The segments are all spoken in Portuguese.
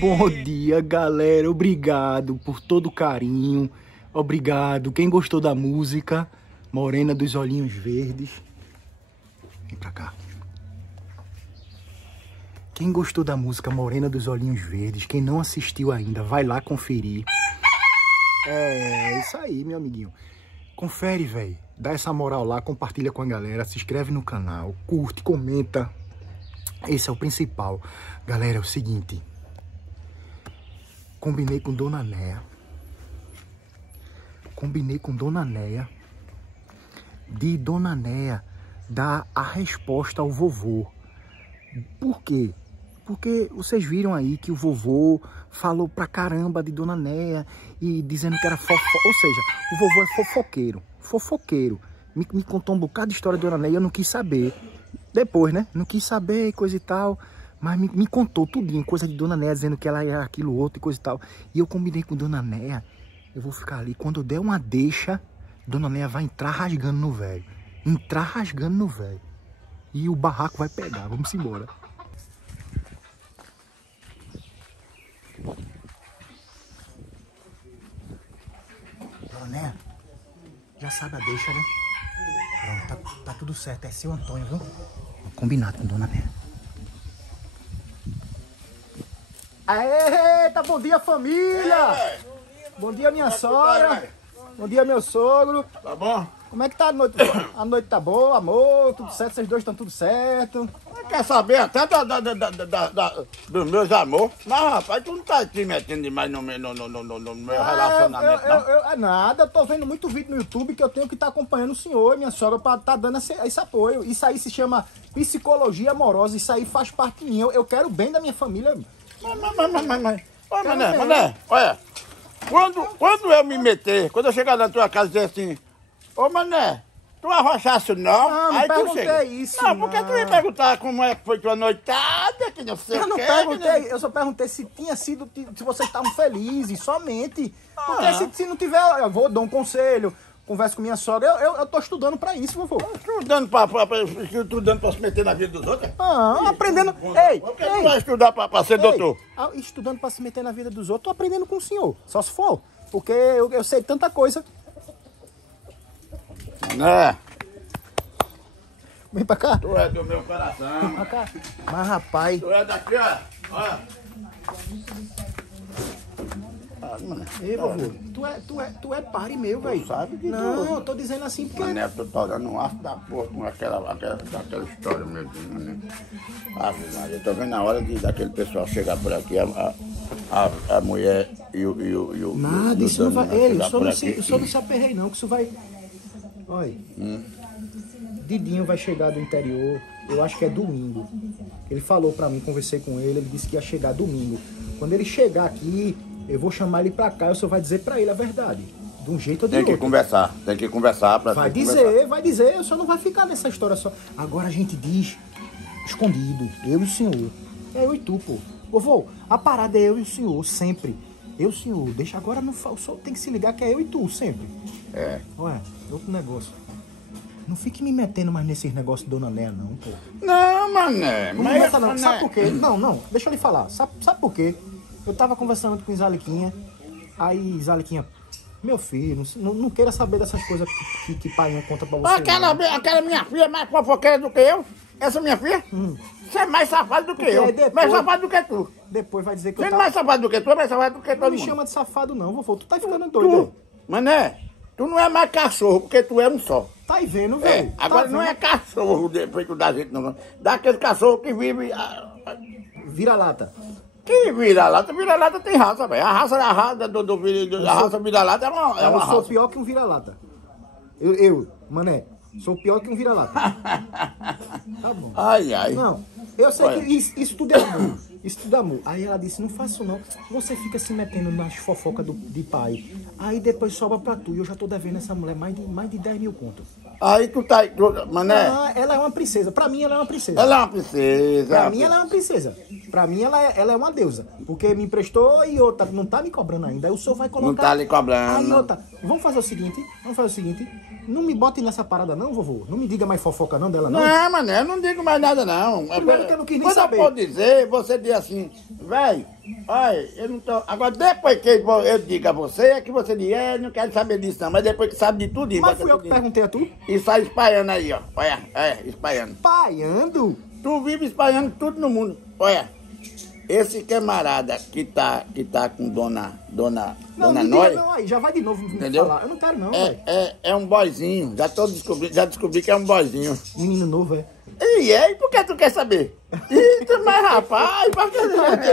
Bom dia, galera. Obrigado por todo o carinho. Obrigado. Quem gostou da música, Morena dos Olhinhos Verdes. Vem pra cá. Quem gostou da música Morena dos Olhinhos Verdes, quem não assistiu ainda, vai lá conferir. É isso aí, meu amiguinho. Confere, velho. Dá essa moral lá, compartilha com a galera, se inscreve no canal, curte, comenta. Esse é o principal. Galera, é o seguinte. Combinei com Dona Néia. De Dona Néia dar a resposta ao vovô. Por quê? Porque vocês viram aí que o vovô falou pra caramba de Dona Néia e dizendo que era fofoca. Ou seja, o vovô é fofoqueiro. Me contou um bocado de história de Dona Néia e eu não quis saber. Depois, né? Não quis saber, coisa e tal. Mas me contou tudinho, coisa de Dona Néia, dizendo que ela era aquilo outro e coisa e tal. E eu combinei com Dona Néia, eu vou ficar ali. Quando eu der uma deixa, Dona Néia vai entrar rasgando no velho. E o barraco vai pegar. Vamos embora. Dona Néia, já sabe a deixa, né? Pronto, tá tudo certo. É seu Antônio, viu? Combinado com Dona Néia. Eita, bom dia, família! Bom dia, minha sogra. Bom dia, meu sogro. Tá bom? Como é que tá a noite? A noite tá boa, amor? Tudo certo? Vocês dois estão tudo certo? Quer saber até dos meus amores? Mas, rapaz, tu não tá te metendo demais no meu relacionamento, não? É nada, eu tô vendo muito vídeo no YouTube que eu tenho que estar acompanhando o senhor e minha sogra pra tá dando esse apoio. Isso aí se chama psicologia amorosa, isso aí faz parte de mim. Eu quero o bem da minha família. Ô, Mané, olha, quando eu me meter, quando eu chegar na tua casa e dizer assim, ô, Mané, tu arrochasse não? Não perguntei isso. Não, porque tu ia perguntar como é que foi tua noitada, que não sei o que. Eu não perguntei, eu só perguntei se tinha sido, se vocês estavam felizes, somente. Porque se não tiver, eu vou dar um conselho, converso com minha sogra, eu tô estudando pra isso, vovô. Estudando pra se meter na vida dos outros? Aprendendo. Ei, por que tu vai estudar pra ser doutor? Estudando pra se meter na vida dos outros, tô aprendendo com o senhor, só se for. Porque eu sei tanta coisa. Né? Vem pra cá. Tu é do meu coração. Vem pra cá. Mas, rapaz... Tu é daqui, ó. Ei, vovô, tu é pare meu, velho. Sabe que não, eu tô dizendo assim porque... Mané, tu tá dando um aço da porra com aquela história, meu Deus, mané. Eu tô vendo a hora daquele pessoal chegar por aqui, a mulher e o... Nada, isso não vai... Ei, o senhor não se aperrei não, que isso vai... Olha, Didinho vai chegar do interior, eu acho que é domingo. Ele falou pra mim, conversei com ele disse que ia chegar domingo. Quando ele chegar aqui, eu vou chamar ele pra cá e o senhor vai dizer pra ele a verdade. De um jeito ou de outro. Tem que conversar pra vai dizer, o senhor não vai ficar nessa história só. Agora a gente diz, escondido, eu e o senhor. É eu e tu, pô. Vovô, a parada é eu e o senhor, sempre. Eu, senhor, deixa agora, o senhor tem que se ligar que é eu e tu, sempre. É. Ué, outro negócio. Não fique me metendo mais nesses negócios de Dona Néia, não, pô. Não, mané. Não me meta, não. Sabe por quê? Não, deixa eu lhe falar. Sabe por quê? Eu tava conversando com o Zaliquinha, aí Zaliquinha, meu filho, não queira saber dessas coisas que pai não conta pra você. Aquela minha filha é mais fofoqueira do que eu? Essa minha filha? Você é mais safado do que eu. Mais safado do que tu. Depois vai dizer que você não é mais safado do que tu, é mais safado do que todo mundo. Não me chama de safado não, vovô. Tu tá ficando doido. Mané, tu não é mais cachorro, porque tu é um só. Tá aí vendo, velho. Agora não é cachorro feito da gente, não. Daquele cachorro que vive... Vira-lata. Que vira-lata? Vira-lata tem raça, velho. A raça vira-lata é uma eu raça. sou pior que um vira-lata. Mané, sou pior que um vira-lata. Tá bom. Ai. Não, eu sei que isso tudo é amor. Isso tudo é amor. Aí ela disse, não faço não. Você fica se metendo nas fofocas de pai. Aí depois sobra pra tu. E eu já tô devendo essa mulher mais de 10 mil contos. Aí tu tá... Mané... Ela é uma princesa. Pra mim ela é uma princesa. Ela é uma princesa. Pra mim ela é uma princesa. Pra mim ela é uma deusa. Porque me emprestou e outra, não tá me cobrando ainda. Aí o senhor vai colocar... Não tá lhe cobrando. Aí outra, vamos fazer o seguinte. Não me bote nessa parada não, vovô. Não me diga mais fofoca não dela não. Não, mané, eu não digo mais nada não. Primeiro que eu não quis nem quando saber. eu for dizer, você diz assim, velho, olha, eu não tô... Agora, depois que eu digo a você, é que você diz, não quero saber disso não. Mas depois que sabe de tudo, Mas fui eu que perguntei a tu. E sai espalhando aí, ó. Olha, espalhando. Espalhando? Tu vive espalhando tudo no mundo. Olha, esse camarada que tá com Dona Noia. Não, aí já vai de novo me Entendeu? falar. Eu não quero não, É um boyzinho. Já descobri que é um boyzinho. Menino novo, é. E aí, por que tu quer saber? Mas rapaz, pra que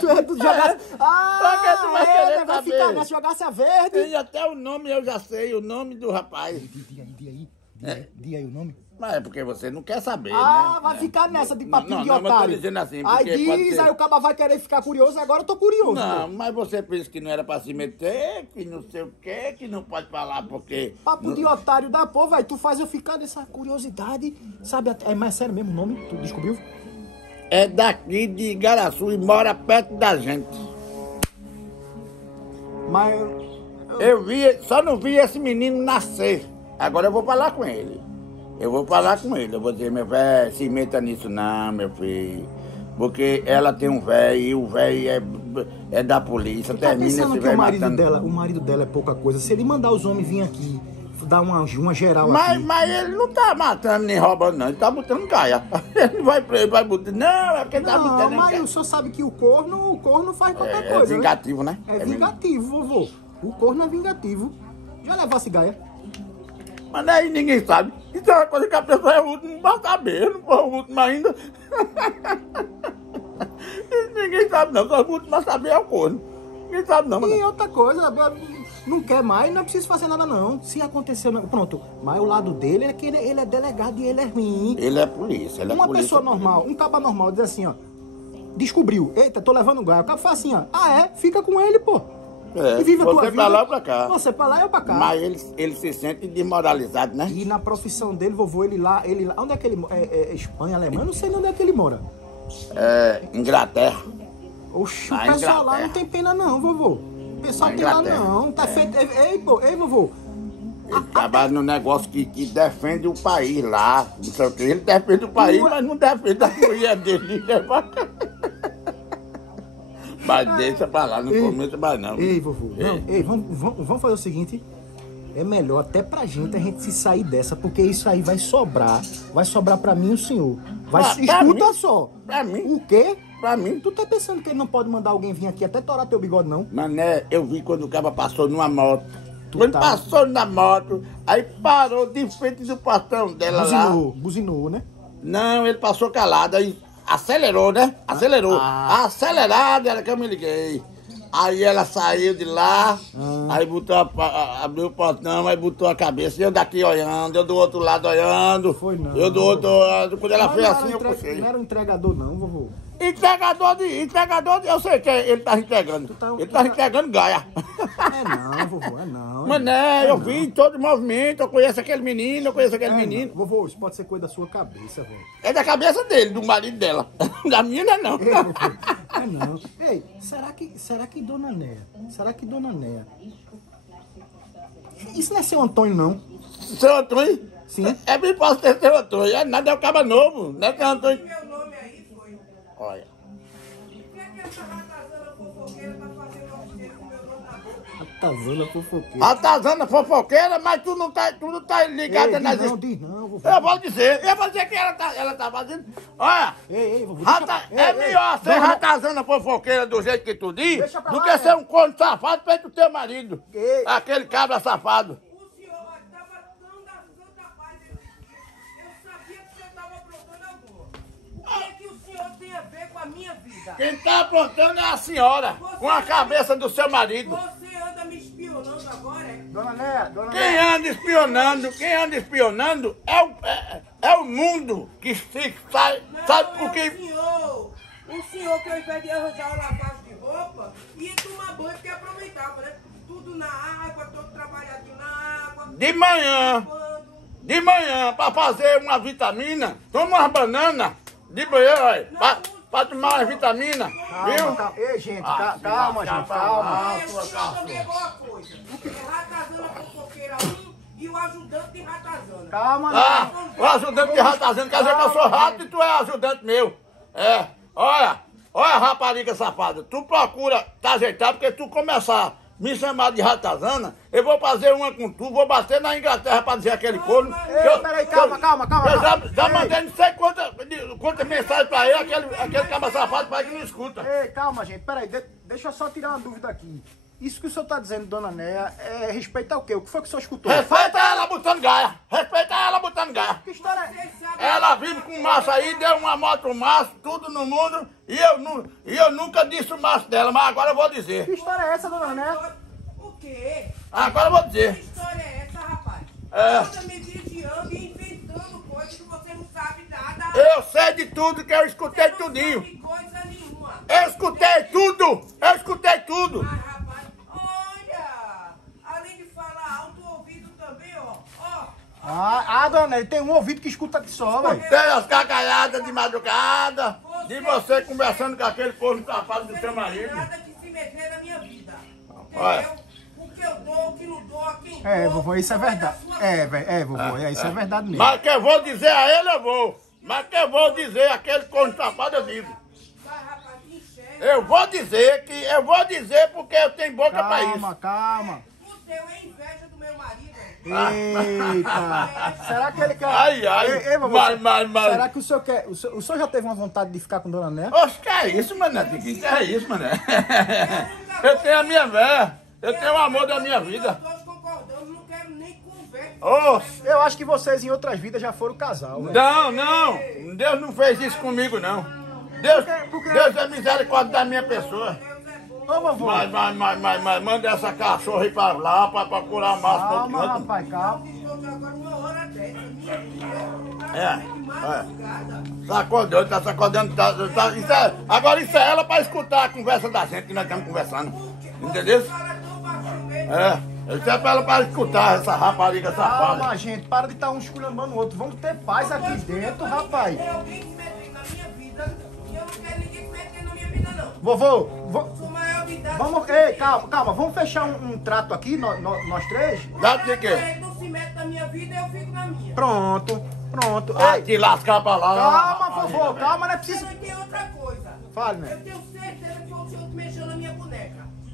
Tu é do jogar... Pra que tu vai querer vai saber? ficar nessa jogaça verde. Tem até o nome, eu já sei, o nome do rapaz. Diga aí o nome. Mas é porque você não quer saber, né? Vai ficar nessa de papinho de Não, mas eu tô otário. dizendo assim, Aí porque pode diz, ser. aí o caba vai querer ficar curioso, agora eu tô curioso. Não, mas você pensa que não era pra se meter, que não sei o quê, que não pode falar porque... Papo de otário da porra, aí tu faz eu ficar nessa curiosidade. Sabe, é mais sério mesmo o nome? Tu descobriu? É daqui de Igaraçu e mora perto da gente. Mas... Só não vi esse menino nascer. Agora eu vou falar com ele. Eu vou dizer, meu velho, se meta nisso não, meu filho. Porque ela tem um velho e o velho é da polícia. Tá Termina pensando esse que velho matando. o marido dela é pouca coisa. Se ele mandar os homens vir aqui, dar uma geral aqui... Mas ele não tá matando nem roubando, não. Ele tá botando caia. Ele não vai preso, vai botando. Não, é porque ele tá botando. Não, mas o senhor sabe que o corno faz qualquer coisa. É vingativo, né? É vingativo, vovô. O corno é vingativo. Já levou a cigaia? Mas aí ninguém sabe. Isso é uma coisa que a pessoa é o último pra saber. Não foi o último ainda. Isso ninguém sabe não. Só o último a saber é o corno. Ninguém sabe não, mano. E outra coisa, não quer mais, não é preciso fazer nada não. Se aconteceu, pronto. Mas o lado dele é que ele é delegado e ele é ruim. Ele é polícia, Uma pessoa normal, um caba normal, diz assim, ó. Descobriu, eita, tô levando o gaio. O cabo fala assim, ó. Fica com ele, pô. E vive a tua vida. Você pra lá ou pra cá. Você pra lá e eu pra cá. Mas ele se sente desmoralizado, né? E na profissão dele, vovô, ele lá. Onde é que ele mora? Espanha, Alemanha? Eu não sei nem onde é que ele mora. Inglaterra. Oxi, o pessoal lá não tem pena não, vovô. O pessoal tem lá não. Tá feito. Ei, vovô. Ele trabalha num negócio que defende o país lá. Não sei o que. Ele defende o país, mas não defende a mulher dele. Mas deixa pra lá, não comenta mais não. Ei, vovô. Vamos fazer o seguinte. É melhor até pra gente a gente se sair dessa, porque isso aí vai sobrar. Vai sobrar pra mim e o senhor. Escuta só. Pra mim? O quê? Pra mim. Tu tá pensando que ele não pode mandar alguém vir aqui até torar teu bigode, não? Mané, eu vi quando o cara passou numa moto. Passou na moto, aí parou de frente do portão dela lá. Buzinou, né? Não, ele passou calado, aí acelerou, né? Acelerou. Acelerado era que eu me liguei. Aí ela saiu de lá, aí abriu o portão, aí botou a cabeça, eu daqui olhando, eu do outro lado olhando. Foi não. Eu do outro lado, quando ela fez assim, eu puxei. Não era um entregador não, vovô. Entregador, eu sei que ele tá entregando. Ele tá entregando gaia. É não, vovô, é não. Mané, eu vi todo o movimento, eu conheço aquele menino, menino. Não. Vovô, isso pode ser coisa da sua cabeça, velho. É da cabeça dele, do marido dela. Da minha não é não. É não. Ei, será que Dona Néia? Isso não é seu Antônio, não? Seu Antônio? Sim. É bem posso ter seu Antônio. É nada, é o caba novo. Não é seu Antônio. Meu nome aí foi. Olha. O que é que essa ratazana fofoqueira tá fazendo com meu nome na boca? Ratazana fofoqueira. Ratazana fofoqueira, mas tu não tá ligada nas... Diz não, vovô. Eu vou dizer que ela tá fazendo... Olha, Ei, vovô. melhor ser ratazana fofoqueira do jeito que tu diz do que ser um corno safado feito teu marido. Aquele cabra safado. O senhor estava tão da santa paz. Eu sabia que você estava aprontando alguma. O que é que o senhor tem a ver com a minha vida? Quem tá aprontando é a senhora, com a cabeça do seu marido. Você anda me espionando agora, é? Dona Néia. Quem anda espionando é o mundo que se sai, sabe por quê? O senhor que ao invés de arranjar uma lavagem de roupa, ia tomar banho porque aproveitava, né? Tudo na água, todo trabalhadinho na água. De manhã, pra fazer uma vitamina, toma umas bananas de banheiro, olha, pra tomar umas vitaminas, viu? Calma. Ei, gente, calma, gente, calma. Olha, o senhor também é boa coisa. É ratazana fofoqueira 1, e o ajudante de ratazana. Calma, Ah, o ajudante de ratazana quer dizer que eu sou rato e tu é ajudante meu. É, olha, rapariga safada, tu procura tá ajeitado, porque tu começar a me chamar de ratazana, eu vou fazer uma com tu, vou bater na Inglaterra pra dizer aquele corno. Ei, peraí, calma. Eu já mandei não sei quantas mensagens pra ele, aquele cabra safado pai que não escuta. Ei, calma, gente, peraí, deixa eu só tirar uma dúvida aqui. Isso que o senhor tá dizendo, dona Néia, é respeitar o quê? O que foi que o senhor escutou? Respeita ela botando gaia, Que história é? Vocês sabem- Ela vive com macho aí, deu uma moto macho, tudo no mundo, e eu nunca disse o macho dela, mas agora eu vou dizer. Que história é essa, dona Néia? O quê? Agora eu vou Que dizer. história é essa, rapaz? É. Anda me vigiando e inventando coisas que você não sabe nada. Eu sei de tudo, que eu escutei Você não tudinho. sabe coisa nenhuma. Eu escutei tudo. Mas, rapaz, olha, além de falar alto, o ouvido também, ó. Ah, dona Néia, tem um ouvido que escuta aqui só, velho. Tem as cacalhadas de madrugada, de você conversando com aquele povo safado do Você seu não tem marido. nada de se meter na minha vida. Olha. Entendeu? O que eu dou, o que não dou, a quem É, dou, vovô, isso é da verdade. sua É, velho, vovô, isso é verdade mesmo. Mas que eu vou dizer a ele, eu vou. Mas que eu vou dizer aquele corno safado, eu digo. Vai, rapaz, enxerga. Eu vou dizer porque eu tenho boca pra isso. Calma. O teu é inveja do meu marido. Eita. Será que ele quer... Ai, Ei, vovô, mas... será que o senhor quer... O senhor já teve uma vontade de ficar com dona Néia? Oxe, que é isso, mané? Que é isso, mané? Eu tenho a minha véia. Eu tenho o amor da minha vida. Nós dois concordamos, não quero nem conversa. Oxe. Eu acho que vocês em outras vidas já foram casal, velho. Não. Deus não fez isso comigo, não. Deus é misericórdia da minha pessoa. Deus é bom. Ô, vovô. Mas manda essa cachorra ir pra lá pra procurar mais pro outro Calma, canto. rapaz, calma. Estou agora uma hora dessa, minha filha. É. Madrugada. Sacodeu, tá sacodendo. Agora isso é ela pra escutar a conversa da gente que nós estamos conversando. Entendeu? Fala tão baixinho mesmo. Isso é pra ela pra escutar essa rapariga safada. Calma, gente, para de estar um esculhambando o outro. Vamos ter paz aqui dentro, rapaz. Tem alguém se metendo na minha vida e eu não quero ninguém se metendo na minha vida, não. Vovô, Sou maior de idade. vamos... Ei, calma. Vamos fechar um trato aqui, nós três? Dá de quê? Ele não se mete na minha vida, eu fico na minha. Pronto. Vai Ei, te lascar pra lá. calma, vovô, calma, não é Você preciso... não tem outra coisa. Fale, Eu né? tenho certeza que foi o senhor